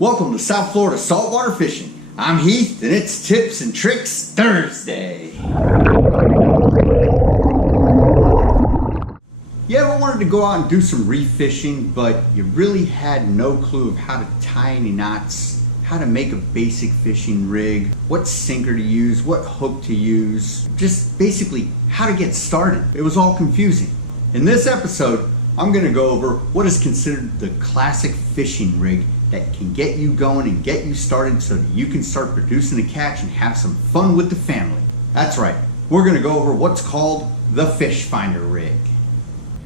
Welcome to South Florida Saltwater Fishing. I'm Heath and it's Tips and Tricks Thursday. You ever wanted to go out and do some reef fishing, but you really had no clue of how to tie any knots, how to make a basic fishing rig, what sinker to use, what hook to use, just basically how to get started? It was all confusing. In this episode, I'm going to go over what is considered the classic fishing rig that can get you going and get you started so that you can start producing a catch and have some fun with the family. That's right, we're going to go over what's called the Fish Finder rig.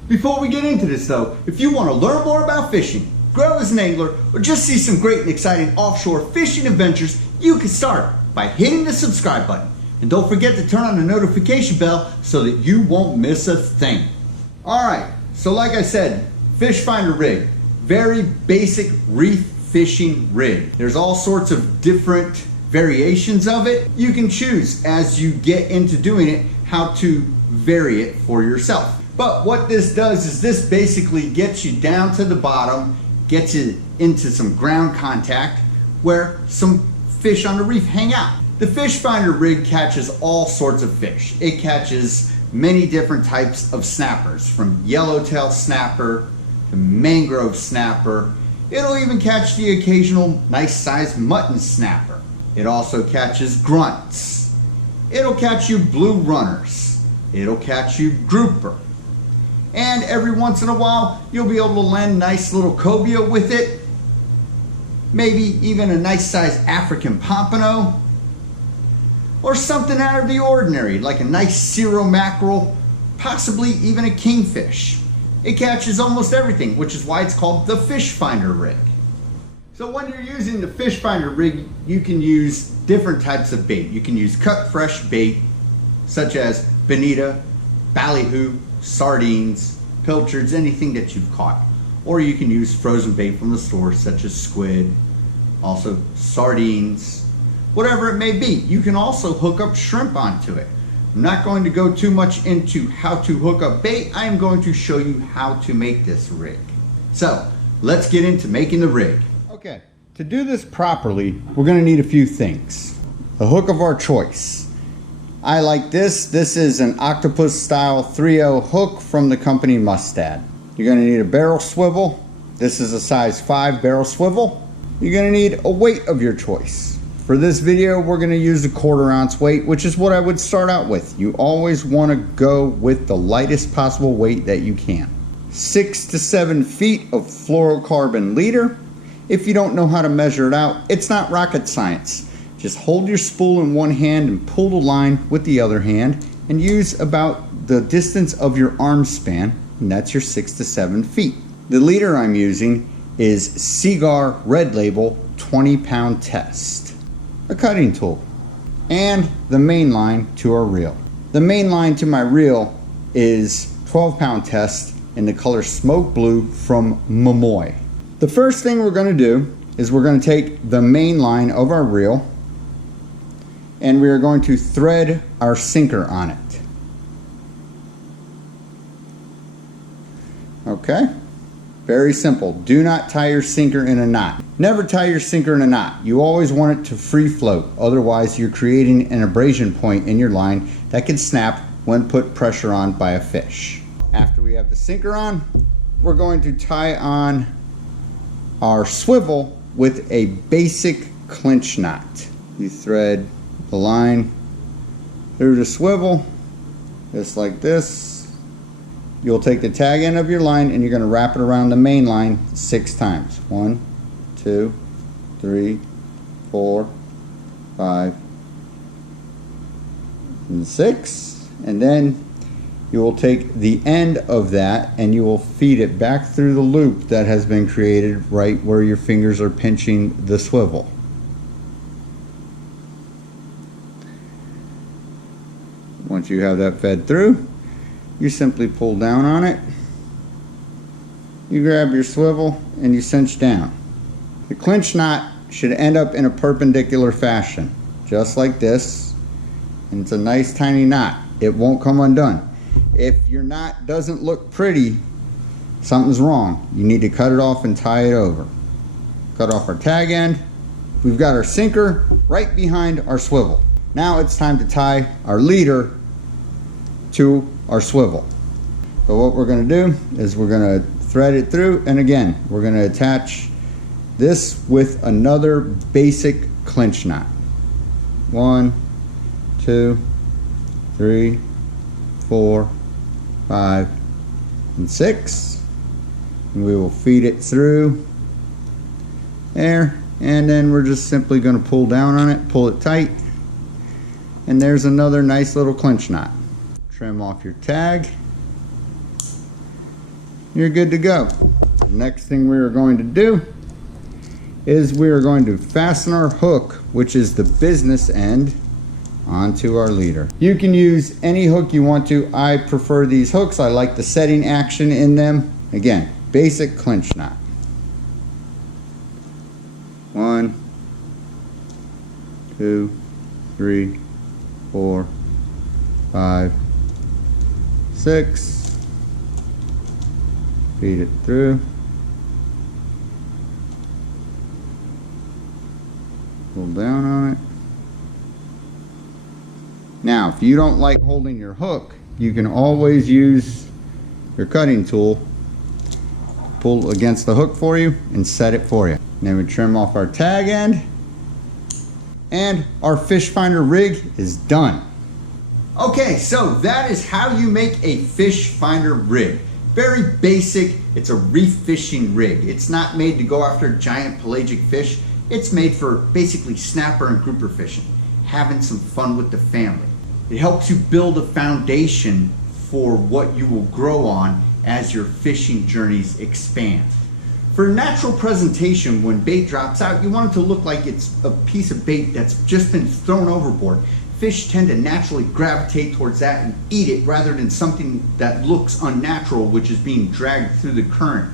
Before we get into this though, if you want to learn more about fishing, grow as an angler, or just see some great and exciting offshore fishing adventures, you can start by hitting the subscribe button. And don't forget to turn on the notification bell so that you won't miss a thing. Alright, so like I said, Fish Finder rig, very basic reef fishing rig. There's all sorts of different variations of it. You can choose as you get into doing it how to vary it for yourself. But what this does is this basically gets you down to the bottom, gets you into some ground contact where some fish on the reef hang out. The Fish Finder rig catches all sorts of fish. It catches many different types of snappers, from yellowtail snapper to mangrove snapper. It'll even catch the occasional nice sized mutton snapper. It also catches grunts. It'll catch you blue runners. It'll catch you grouper. And every once in a while, you'll be able to land a nice little cobia with it. Maybe even a nice sized African pompano. Or something out of the ordinary, like a nice Cero mackerel, possibly even a kingfish. It catches almost everything, which is why it's called the Fish Finder rig. So when you're using the Fish Finder rig, you can use different types of bait. You can use cut fresh bait, such as bonita, ballyhoo, sardines, pilchards, anything that you've caught. Or you can use frozen bait from the store, such as squid, also sardines, whatever it may be. You can also hook up shrimp onto it. I'm not going to go too much into how to hook up bait. I am going to show you how to make this rig. So let's get into making the rig. Okay, to do this properly, we're going to need a few things. A hook of our choice. I like this. This is an octopus style 3/0 hook from the company Mustad. You're going to need a barrel swivel. This is a size 5 barrel swivel. You're going to need a weight of your choice. For this video, we're going to use a 1/4 ounce weight, which is what I would start out with. You always want to go with the lightest possible weight that you can. 6 to 7 feet of fluorocarbon leader. If you don't know how to measure it out, it's not rocket science. Just hold your spool in one hand and pull the line with the other hand and use about the distance of your arm span, and that's your 6 to 7 feet. The leader I'm using is Seaguar Red Label 20-pound test. A cutting tool, and the main line to our reel. The main line to my reel is 12-pound test in the color smoke blue from Momoi. The first thing we're going to do is we're going to take the main line of our reel and we are going to thread our sinker on it. Okay? Very simple. Do not tie your sinker in a knot. Never tie your sinker in a knot. You always want it to free float. Otherwise, you're creating an abrasion point in your line that can snap when put pressure on by a fish. After we have the sinker on, we're going to tie on our swivel with a basic clinch knot. You thread the line through the swivel, just like this. You'll take the tag end of your line and you're going to wrap it around the main line 6 times. 1, 2, 3, 4, 5, and 6. And then you will take the end of that and you will feed it back through the loop that has been created right where your fingers are pinching the swivel. Once you have that fed through, you simply pull down on it, you grab your swivel, and you cinch down. The clinch knot should end up in a perpendicular fashion, just like this, and it's a nice tiny knot. It won't come undone. If your knot doesn't look pretty, something's wrong. You need to cut it off and tie it over. cut off our tag end. We've got our sinker right behind our swivel. Now it's time to tie our leader to our swivel. So what we're going to do is we're going to thread it through, and again we're going to attach this with another basic clinch knot. 1, 2, 3, 4, 5, and 6. And we will feed it through there, and then we're just simply going to pull down on it, pull it tight, and there's another nice little clinch knot. Trim off your tag. You're good to go. The next thing we are going to do is we are going to fasten our hook, which is the business end, onto our leader. You can use any hook you want to. I prefer these hooks. I like the setting action in them. Again, basic clinch knot. 1, 2, 3, 4, 5, 6. Feed it through. Pull down on it. Now, if you don't like holding your hook, you can always use your cutting tool, pull against the hook for you and set it for you. And then we trim off our tag end, and our fish finder rig is done. Okay, so that is how you make a fish finder rig. Very basic. It's a reef fishing rig. It's not made to go after giant pelagic fish. It's made for basically snapper and grouper fishing, having some fun with the family. It helps you build a foundation for what you will grow on as your fishing journeys expand. For natural presentation, when bait drops out, you want it to look like it's a piece of bait that's just been thrown overboard. Fish tend to naturally gravitate towards that and eat it rather than something that looks unnatural, which is being dragged through the current.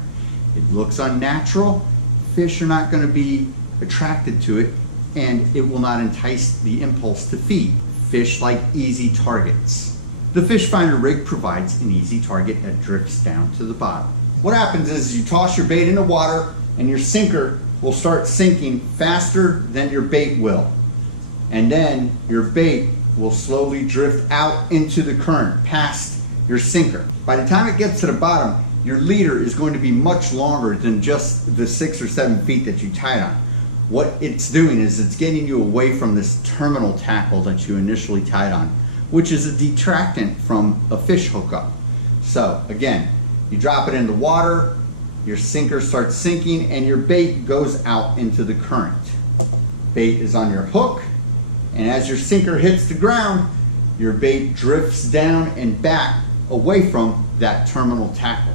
It looks unnatural, fish are not going to be attracted to it, and it will not entice the impulse to feed. Fish like easy targets. The fish finder rig provides an easy target that drifts down to the bottom. What happens is you toss your bait in the water and your sinker will start sinking faster than your bait will. And then your bait will slowly drift out into the current past your sinker. By the time it gets to the bottom, your leader is going to be much longer than just the 6 or 7 feet that you tied on. What it's doing is it's getting you away from this terminal tackle that you initially tied on, which is a detractant from a fish hookup. So again, you drop it in the water, your sinker starts sinking, and your bait goes out into the current. Bait is on your hook, and as your sinker hits the ground, your bait drifts down and back away from that terminal tackle.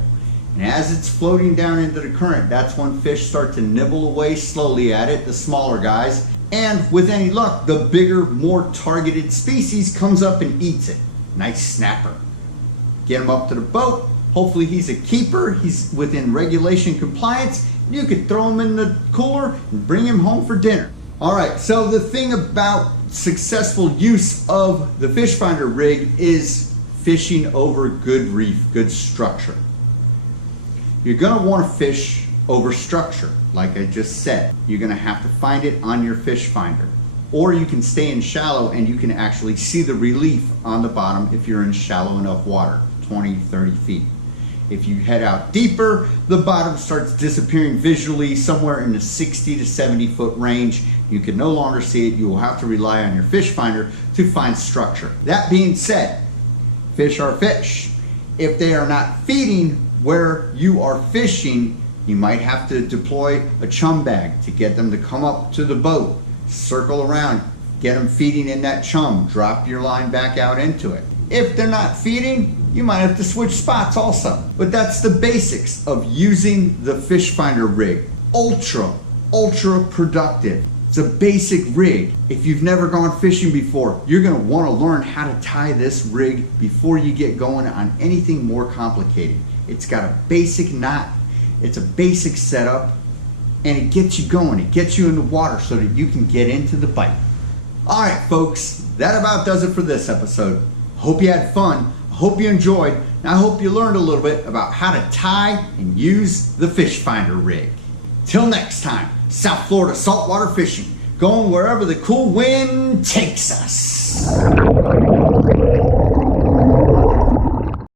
And as it's floating down into the current, that's when fish start to nibble away slowly at it, the smaller guys. And with any luck, the bigger, more targeted species comes up and eats it. Nice snapper. Get him up to the boat. Hopefully he's a keeper. He's within regulation compliance. You could throw him in the cooler and bring him home for dinner. All right, so the thing about successful use of the fish finder rig is fishing over good reef, good structure. You're gonna wanna fish over structure, like I just said. You're gonna have to find it on your fish finder. Or you can stay in shallow and you can actually see the relief on the bottom if you're in shallow enough water, 20, 30 feet. If you head out deeper, the bottom starts disappearing visually somewhere in the 60 to 70 foot range. You can no longer see it. You will have to rely on your fish finder to find structure. That being said, fish are fish. If they are not feeding where you are fishing, you might have to deploy a chum bag to get them to come up to the boat, circle around, get them feeding in that chum, drop your line back out into it. If they're not feeding, you might have to switch spots also. But that's the basics of using the fish finder rig. Ultra productive. It's a basic rig. If you've never gone fishing before, you're gonna wanna learn how to tie this rig before you get going on anything more complicated. It's got a basic knot, it's a basic setup, and it gets you going. It gets you in the water so that you can get into the bite. All right, folks, that about does it for this episode. Hope you had fun. I hope you enjoyed. And I hope you learned a little bit about how to tie and use the fish finder rig. Till next time, South Florida saltwater fishing, going wherever the cool wind takes us.